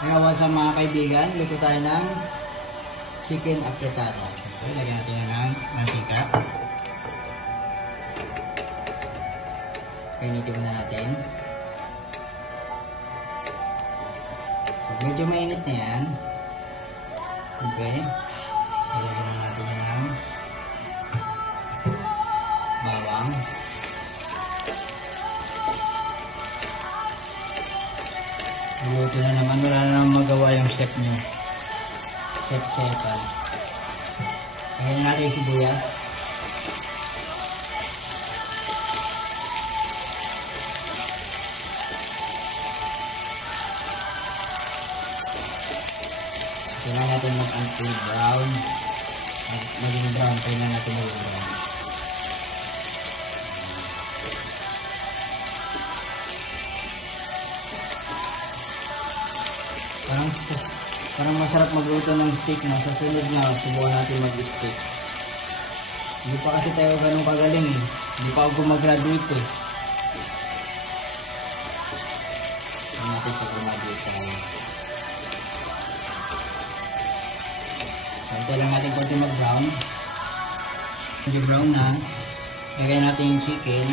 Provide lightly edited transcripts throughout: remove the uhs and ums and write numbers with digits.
Kaya what's up mga kaibigan, luto tayo ng chicken apretada. Okay, lagyan natin ng mantika. Painitin muna natin. Pag medyo mainit na yan, okay, lagyan na natin ng bawang. Luto na naman, wala na naman magawa yung chef nyo. Chef-chefan. Lagyan natin yung sibuyas. Kailangan natin mag-until brown. Maging brown, kailangan natin maging brown. Parang masarap magluto ng steak na. Sa sunod na, subukan natin mag-steak. Hindi pa kasi tayo ganun kagaling eh. Hindi pa ako gumagraduate eh. Hindi natin pa gumagraduate tayo. Hintay lang natin konti mag-brown. Medyo brown na. Lagyan natin yung chicken.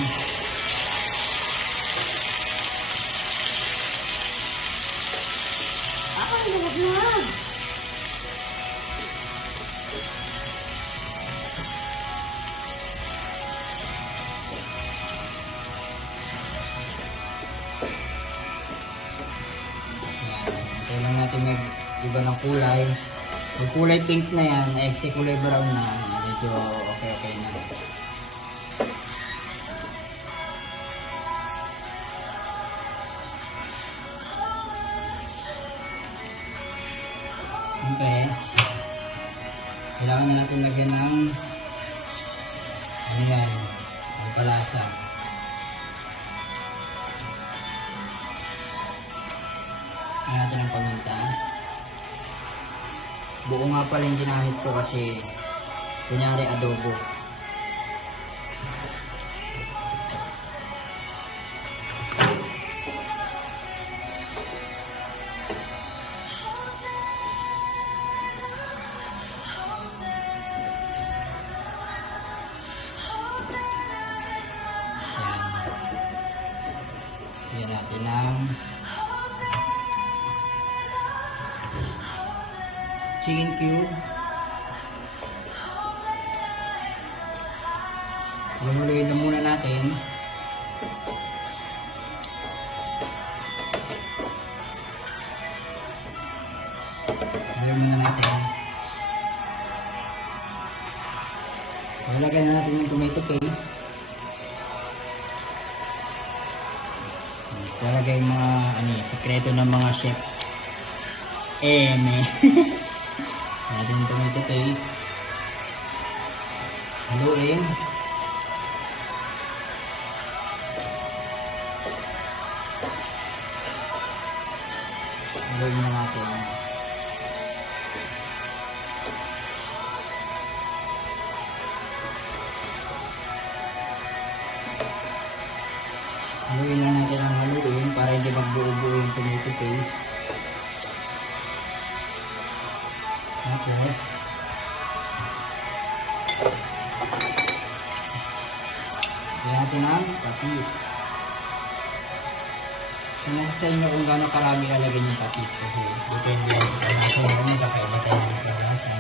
Lagyan na! Hintay lang natin mag-iba ng kulay. Yung kulay pink na yan, kulay brown na. Medyo okay na. Okay. Kailangan na natin lagyan ng ayan, ang palasa. Lagyan natin ng paminta. Buo nga pala yung ginamit ko kasi kunyari adobo. Lagyan natin ng chicken cube. Luluin na muna natin. Luluin muna natin. Lagyan na natin yung tomato paste. Talaga yung mga sekreto ng mga chef. Natin yung tomato paste. Haluin. Haluin na natin. Haluin lang natin ang haluin para hindi magbuo-buo yung tomato paste. Tapos lagyan natin ang patis. So nasa sa inyo kung gaano karami lalagyan yung patis kasi depende yung kalasa mo nito kaya iba tayo ng kalasa.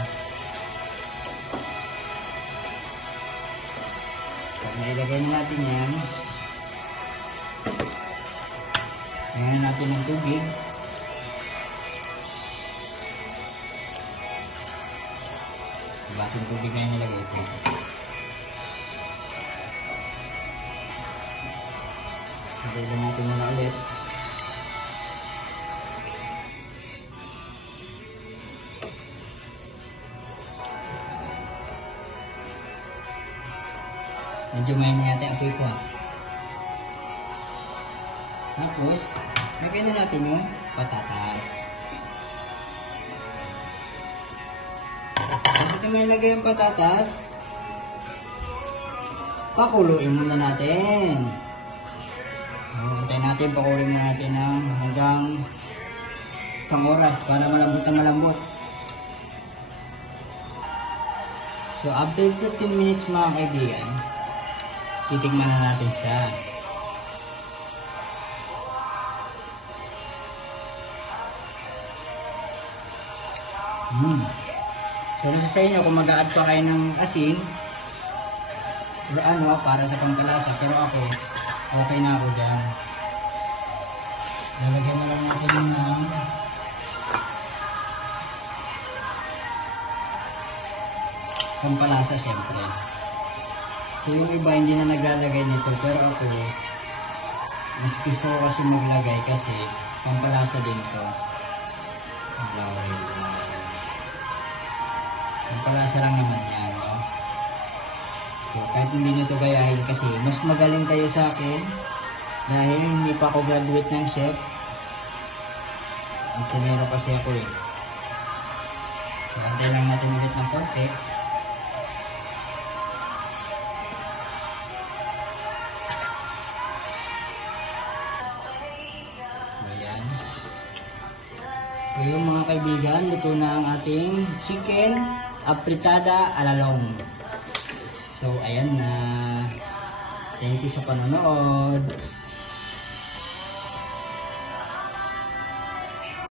Pag nailagay na natin yan, lagyan natin ng tubig. Basang tubig na yung nilagay ito. Lagyan natin muna ulit. Medyo mayin na yata ang apoy ko ha. Tapos, lagyan na natin yung patatas. Tapos ito may lagay yung patatas, pakuluin muna natin. Hintayin natin, pakuluin muna natin hanggang isang oras para malambot na malambot. So after 15 minutes mga kaibigan, titigman na natin siya. So sa inyo kung mag-a-add pa kayo ng asin or ano para sa pampalasa, pero ako okay na ako dyan. Lalagyan na lang natin ng pampalasa syempre. So yung iba hindi na naglalagay nito, pero ako mas gusto ko kasi maglagay kasi pampalasa din to. Pampalasa lang naman yan, no? So kahit hindi nyo ito gayahin kasi mas magaling kayo sa akin dahil hindi pa ako graduate ng chef. Engineer kasi ako eh. So antay lang natin ulit ng konti. So yung mga kaibigan, luto na ang ating chicken apritada alalong. So ayan na. Thank you sa panonood.